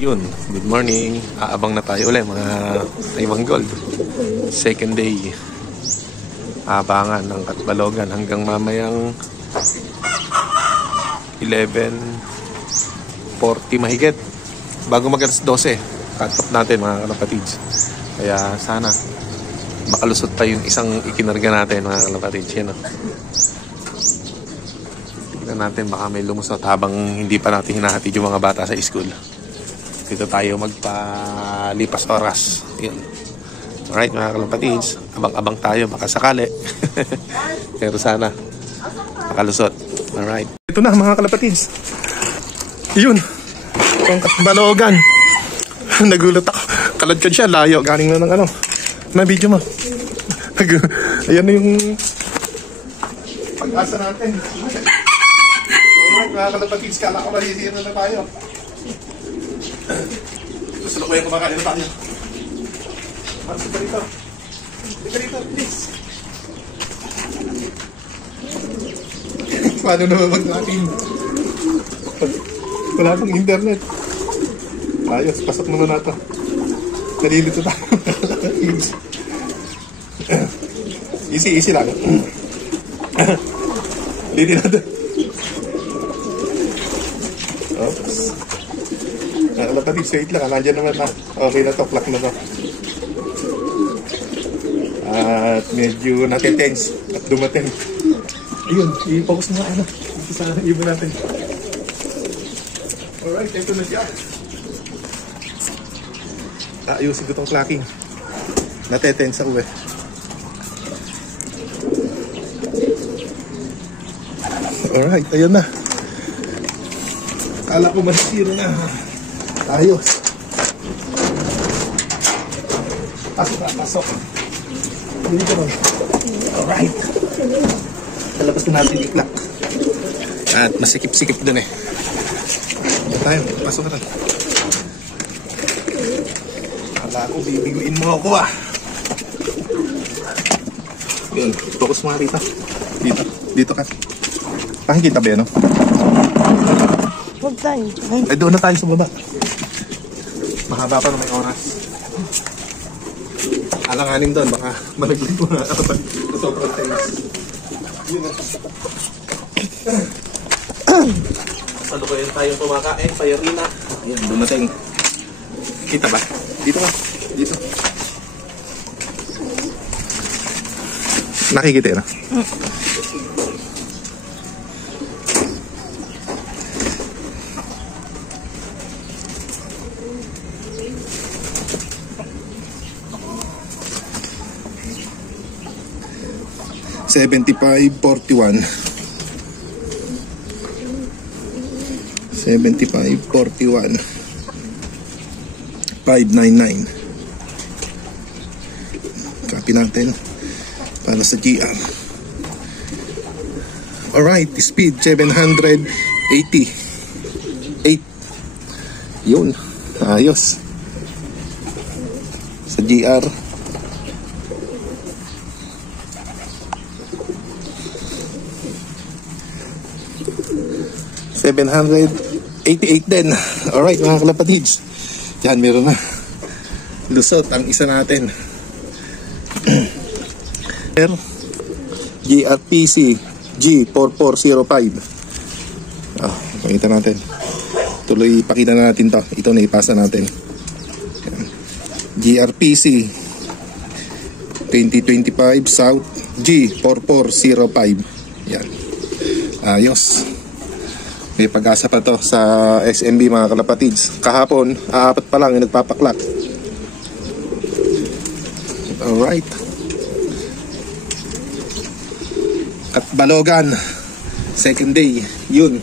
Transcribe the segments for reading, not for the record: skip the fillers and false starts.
Yun, good morning. Aabang na tayo ulit mga Taiwan Gold. Second day. Abangan ng Katbalogan hanggang mamayang 11:40 mahigit. Bago mag-alas 12, cut off natin mga kalapatids. Kaya sana makalusot pa yung isang ikinarga natin mga kalapatids. Yan o. Tignan natin baka may lumusot habang hindi pa natin hinahatid yung mga bata sa school. Dito tayo magpalipas oras. Yun. Alright mga kalapatids, abang-abang tayo baka sakali. Pero sana makalusot. Alright. Ito na mga kalapatids. Yun. Itong Katbalogan. Nagulat ako. Kaladkad siya, layo. Galing na ng ano. May video mo. Ayan na yung pag-asa natin. Alright mga kalapatids, kala ko malisira na tayo. Gusto ko yung kumakain na tayo. Marso ka rito. Hindi ka rito, please. Paano naman mag-akin? Wala pang internet. Ayos, pasok naman natin. Nalilito tayo. Easy lang. Lili natin. Oops. Nakalapatids, wait lang. Nandiyan naman na. Okay na to, plak na to. At medyo natin-tense at dumating. Ayun, i-focus na ano. Sa ibon natin. Alright, ito na siya. Ayusin ko itong clacking. Natin-tense ako eh. Alright, ayun na. Kala ko masisira na. Ayos. Pasok. Dito ba? Alright. Talabas na natin yung clock. At masikip-sikip dun eh. Tayo, pasok na. Kala ko bibiguin mo ako ah. Yun, focus mo nga rito. Dito ka. Pakikita ba yan no? Huwag tayo. Ay, doon na tayo sa baba. Mahaba pa na may oras. Alanganin doon, baka malaglag mo na ako. Sobrang tense. Yun na. Ano ko yun tayo kumakain? Payarina. Ayan, dumating. Kita ba? Dito ka. Dito. Nakikita yun? 75-41 75-41 599. Copy natin para sa GR. Alright, speed 788. Yun, ayos sa GR. 788 din. Alright mga kalapatids. Yan, meron na. Lusot ang isa natin. GRPC G4405. Pakita natin. Tuloy pakita na natin to. Ito na ipasa natin. Yan. GRPC 2025 South G4405. Yan. Ayos. May pag-asa pa to sa SMB mga kalapatids. Kahapon, apat pa lang yung nagpapaklak. Alright. Katbalogan. Second day. Yun.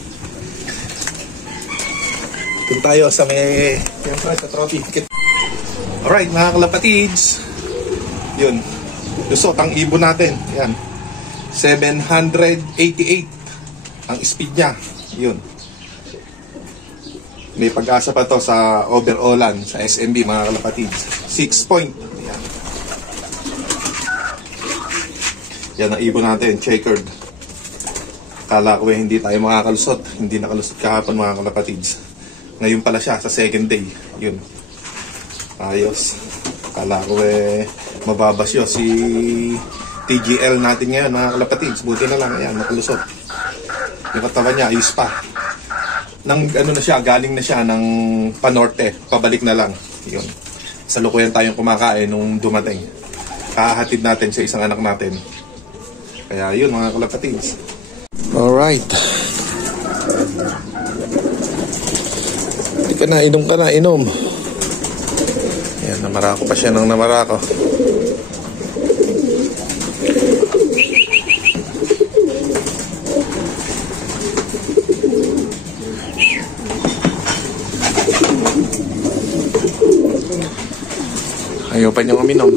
Doon tayo sa may sa trophy. Alright mga kalapatids. Yun. Lusot ang ibon natin. Yan. 788 ang speed niya. Yun. May pag-asa pa to sa overallan sa SMB mga kalapatids. 6 point. Yan. Yan ang ibon natin, checkered. Kala ko hindi tayo makakalusot. Hindi nakalusot kahapon mga kalapatids. Ngayon pala siya sa second day. Yun. Ayos. Kala ko mababasyo si TGL natin ngayon mga kalapatids. Buti na lang. Ayan, makalusot. Yung katawan niya, ayos pa. Nang ano na siya, galing na siya ng panorte. Pabalik na lang. Yun. Salukuyan tayong kumakain nung dumating. Kahatid natin sa isang anak natin. Kaya yun mga kalapatids. Alright. Hindi ka na, inom. Ayan, namarako pa siya ng namarako. Ayaw pa niyang uminom.